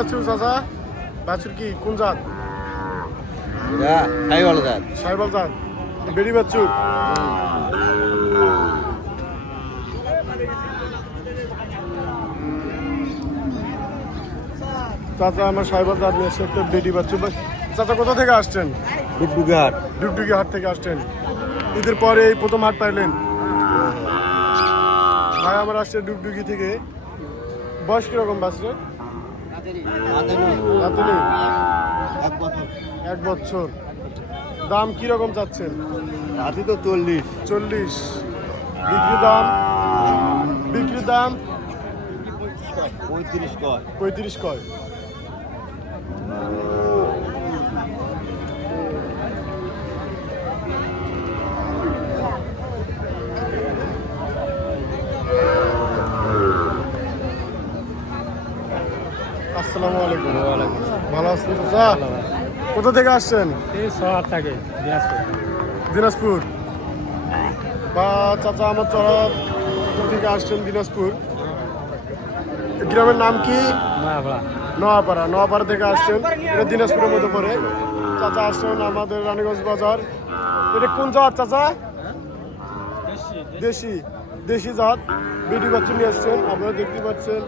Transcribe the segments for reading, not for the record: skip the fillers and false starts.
বাছুর চাচা? বাছুর কি কোন জাত? সাইওয়াল জাত। সাইওয়াল জাত। বেড়ি বাছুর। চাচা আমার সাইওয়াল জাত নিয়ে এসে একটা বেড়ি বাছুর। চাচা কোথা থেকে আসছেন? ডুগডুগি হাট। ডুগডুগি হাট থেকে আসছেন। ঈদের পরে এই প্রথম হাট পাইলেন? ভাই আমার আসছে ডুগডুগি থেকে। বয়স কিরকম বাছুর? রাতেলি 1 বছর। দাম কিরকম চাচ্ছেন? রাতি তো 40। 40। বিক্রি দাম? বিক্রি দাম 35 কয়। 35 কয়। আসসালামু আলাইকুম। ভালো আছেন চাচা? কোথা থেকে আসছেন? এই শহর থেকে দিনাজপুর। বা চাচা আমার চড়া থেকে আসছেন দিনাজপুর। গ্রামের নাম কি? নোয়াপাড়া। নোয়াপাড়া থেকে আসছেন, এটা দিনাজপুরের মধ্যে পড়ে। চাচা আসছেন আমাদের রানীগঞ্জ বাজার। এটা কোন জাত চাচা? দেশি। দেশি জাত বেটি বাচ্চা নিয়ে আসছেন, আপনারা দেখতে পাচ্ছেন।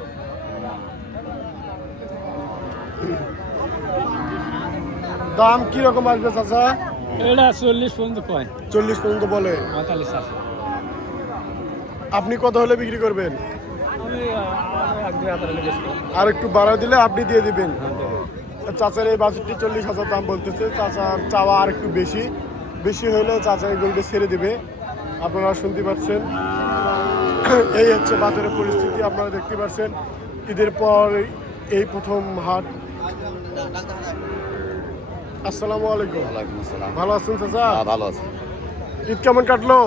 দাম কি রকম আসবে চাচা? এটা 40 পর্যন্ত কয়। 40 পর্যন্ত বলে। 45 আছে। আপনি কত হলে বিক্রি করবেন? আমি 1-2 হাজার বেচবো। আর একটু বাড়া দিলে আপনি দিয়ে দিবেন। হ্যাঁ, দেবো। চাচার এই বাছুরটি 40,000 দাম বলতেছে। চাচার চাওয়া আর একটু বেশি। বেশি হলে চাচা এই গরুটা ছেড়ে দেবে। আপনারা শুনতে পাচ্ছেন। এই হচ্ছে বাজারের পরিস্থিতি, আপনারা দেখতে পাচ্ছেন। ঈদের পর এই প্রথম হাট। আসসালামু আলাইকুম। ওয়ালাইকুম আসসালাম। ভালো আছেন চাচা? ভালো আছে। ঈদ কেমন কাটলো?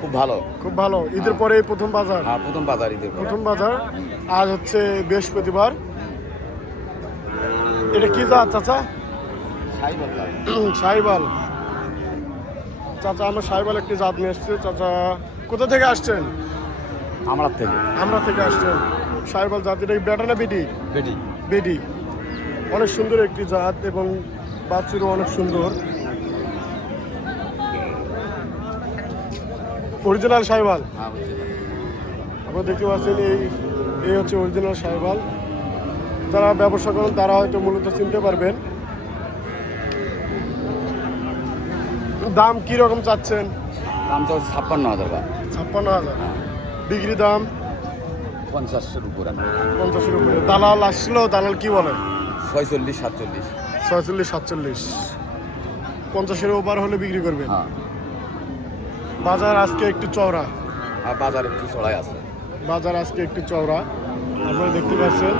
খুব ভালো। খুব ভালো। ঈদের পরে এই প্রথম বাজার। হ্যাঁ, প্রথম বাজার ঈদের পর। প্রথম বাজার। আজ হচ্ছে বৃহস্পতিবার। এটা কি জাত চাচা? সাইওয়াল জাত। সাইবাল। চাচা আমার সাইবাল একটি জাত নিয়ে এসছে। চাচা কোথা থেকে আসছেন? আমরা থেকে। আমরা থেকে আসছেন। সাইবাল জাত, এটা কি বেটা না বেটি? বেটি। বেটি। অনেক সুন্দর একটি জাত এবং বাছুরও অনেক সুন্দর। অরিজিনাল সাইবাল। হ্যাঁ, বুঝছি। আপনারা দেখতে পাচ্ছেন এই হচ্ছে অরিজিনাল সাইবাল। যারা ব্যবসা করেন তারা হয়তো মূলত চিনতে পারবেন। দাম কি রকম চাচ্ছেন? দাম তো 56,000 টাকা। 56,000। বিক্রি দাম 50-এর উপরে। 50-এর উপরে। দালাল আসছিল, দালাল কি বলে? 46-47। 46-47। 50-এর ওভার হলে বিক্রি করবেন। হ্যাঁ। বাজার আজকে একটু চওড়া। আর বাজার একটু চড়াই আছে। বাজার আজকে একটু চওড়া, আপনারা দেখতে পাচ্ছেন।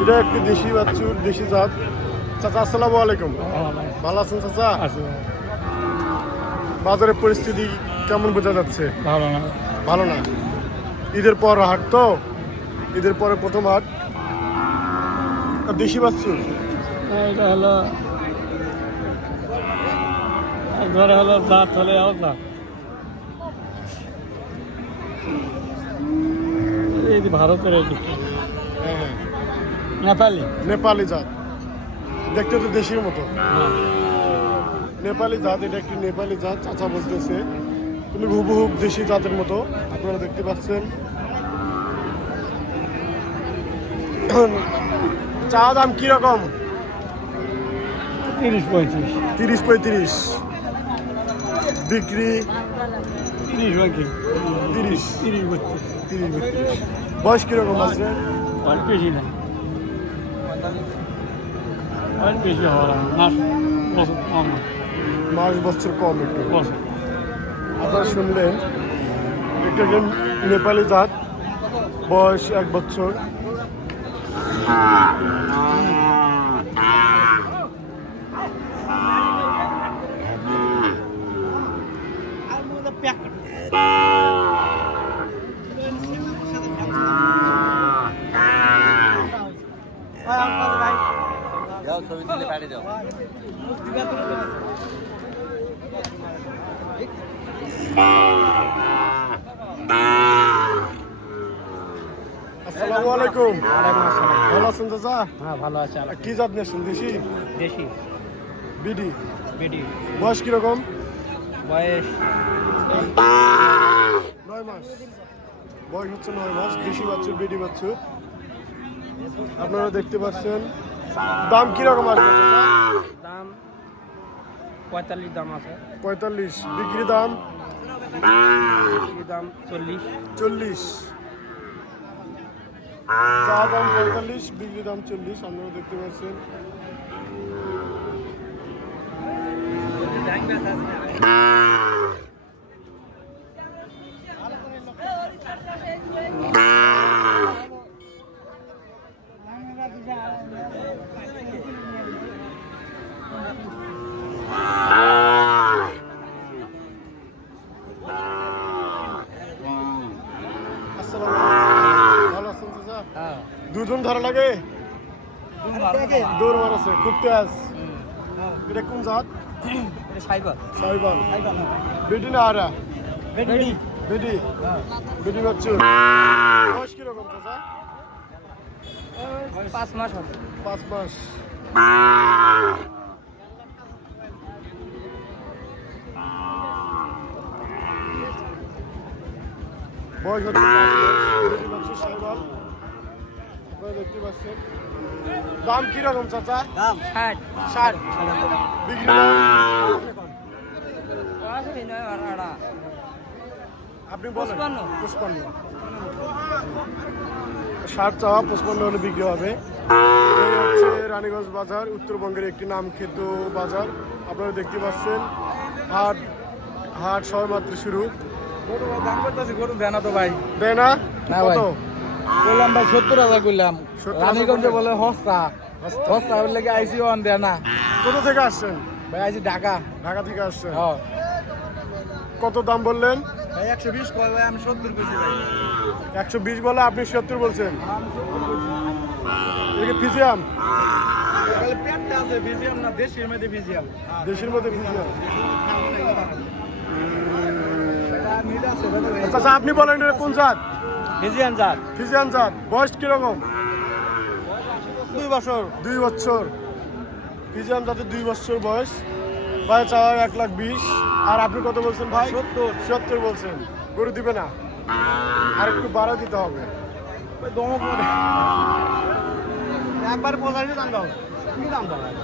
এটা একটি দেশি বাছুর, দেশি জাত। চাচা আসসালামু আলাইকুম। ভালো আছেন চাচা? বাজারের পরিস্থিতি কেমন বোঝা যাচ্ছে? ভালো না। ভালো না। ঈদের পর হাট তো, ঈদের পরে প্রথম হাট। দেশি বাছুর এটা হলো ধরে হলো জাত হলে আলাদা। এই যে ভারতের হ্যাঁ, নেপালি। নেপালি জাত। দেখতে তো দেশির মতো। নেপালি জাত, এটা একটি নেপালি জাত। চাচা বলতেছে কিন্তু হুবহু দেশি জাতের মতো, আপনারা দেখতে পাচ্ছেন। চা দাম কিরকম? 30-35। 30-35। বিক্রি 30 বাকি। 30। 30-32। বয়স কিরকম আছে? অনেক বেশি না, অনেক বেশি হওয়া না, মাস বছর কম না। মাস বছর কম একটু। বছর আপনারা শুনলেন, একটা নেপালি জাত, বয়স 1 বছর। যাও ছবি তুলে বাইরে যাও। আসসালামু আলাইকুম। ভালো আছেন চাচা? হ্যাঁ ভালো আছে কি জাত নিয়েছেন? দেশি দেশি বিডি? বেডি বয়স কিরকম? বয়স 9 মাস। বয়স হচ্ছে 9 মাস। দেশি বাচ্চা, বিডি বাচ্চা আপনারা দেখতে পাচ্ছেন। দাম কিরকম আসবে চাচা? দাম 45 দাম আছে 45। বিক্রি দাম দাম 40 40। চা দাম 45, বিক্রি দাম 40। আপনারা দেখতে পাচ্ছেন। আসসালামু আলাইকুম। ভালো আছেন চাচা? হ্যাঁ দুজন ধরা লাগে? দৌড় মারাছে খুব তেজ। এটা কোন জাত? এটা সাইবার সাইবাল। বেডি না আরা? বেডি বেডি। বেডি বাচ্চা। বয়স কিরকম চাচা? 5 মাস হবে 5 মাস। বয়স হচ্ছে 5 মাস। বেডি বাচ্চা সাইবাল। আপনারা দেখতে পাচ্ছেন। দাম কিরকম চাচা? দাম 60 60। বিক্রি দাম আপনি বলেন। 55। 60 চাওয়া, 55 হলে বিক্রি হবে। এই হচ্ছে রানীগঞ্জ বাজার, উত্তরবঙ্গের একটি নামখ্যাত বাজার। আপনারা দেখতে পাচ্ছেন। হাট সবেমাত্র শুরু। দাম করতেছি গরু দেয় না তো ভাই দেয় না? না কত? ভাই। বললাম ভাই 70,000 করলাম 70,000 রানীগঞ্জে বলে হস্তা হস্তা ওর লেগে আইসি অন দেয় না কোথা থেকে আসছেন? ভাই আইসি ঢাকা ঢাকা থেকে আসছেন। হ্যাঁ কত দাম বললেন? ভাই 120 কয় ভাই আমি 70 কইছি ভাই 120 বলে আপনি 70 বলছেন। এটা কি ফিজিয়াম? তাহলে পেটটা আছে ভিজিয়াম না দেশের মধ্যে ভিজিয়াম দেশের মধ্যে ফিজিয়াম। এটা আছে ভাই আচ্ছা আপনি বলেন এটা কোন জাত? ভিজিয়াম জাত ফিজিয়ান জাত। বয়স কিরকম? 2 বছর 2 বছর। ফিজিয়ান জাতের 2 বছর বয়স। ভাই চাওয়া 1,20,000। আর আপনি কত বলছেন ভাই? 70 বলছেন। গরু দিবে না? আর একটু বাড়া দিতে হবে। ভাই দমক মনে একবার 85 দাম দাও কি দাম দাও ভাই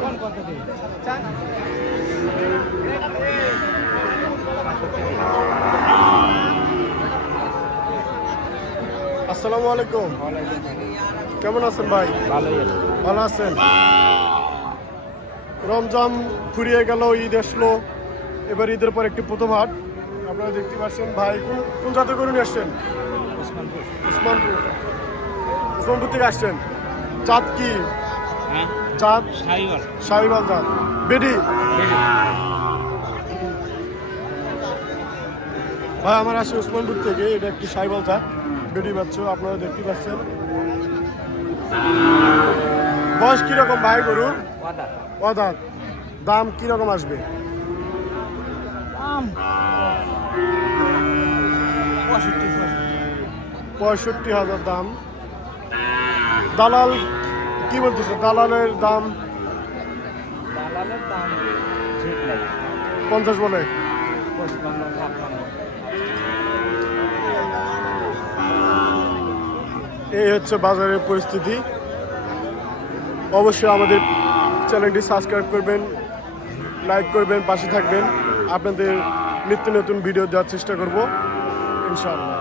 কোন কত দিন চান আসসালামু আলাইকুম। কেমন আছেন ভাই? ভালোই আছে ভালো আছেন? রমজান ফুরিয়ে গেল, ঈদ আসলো। এবার ঈদের পর একটি প্রথম হাট। আপনারা দেখতে পাচ্ছেন। ভাই কোন জাতের গরু নিয়ে আসছেন? উসমানপুর থেকে আসছেন। জাত কি? হ্যাঁ জাত সাইবার শাহিওয়াল জাত। বেডি? ভাই আমার আসে উসমানপুর থেকে। এটা একটি শাহিওয়াল জাত বেডি বাচ্চা। আপনারা দেখতে পাচ্ছেন। বয়স কিরকম ভাই গরু? অদাত। দাম কিরকম আসবে? দাম 65,000 দাম। দালাল কি বলতেছে? দালালের দাম দালালের দাম ঠিক নাই 50 বলে। 55 এই হচ্ছে বাজারের পরিস্থিতি। অবশ্যই আমাদের চ্যানেলটি সাবস্ক্রাইব করবেন, লাইক করবেন, পাশে থাকবেন। আপনাদের নিত্য নতুন ভিডিও দেওয়ার চেষ্টা করব ইনশাআল্লাহ।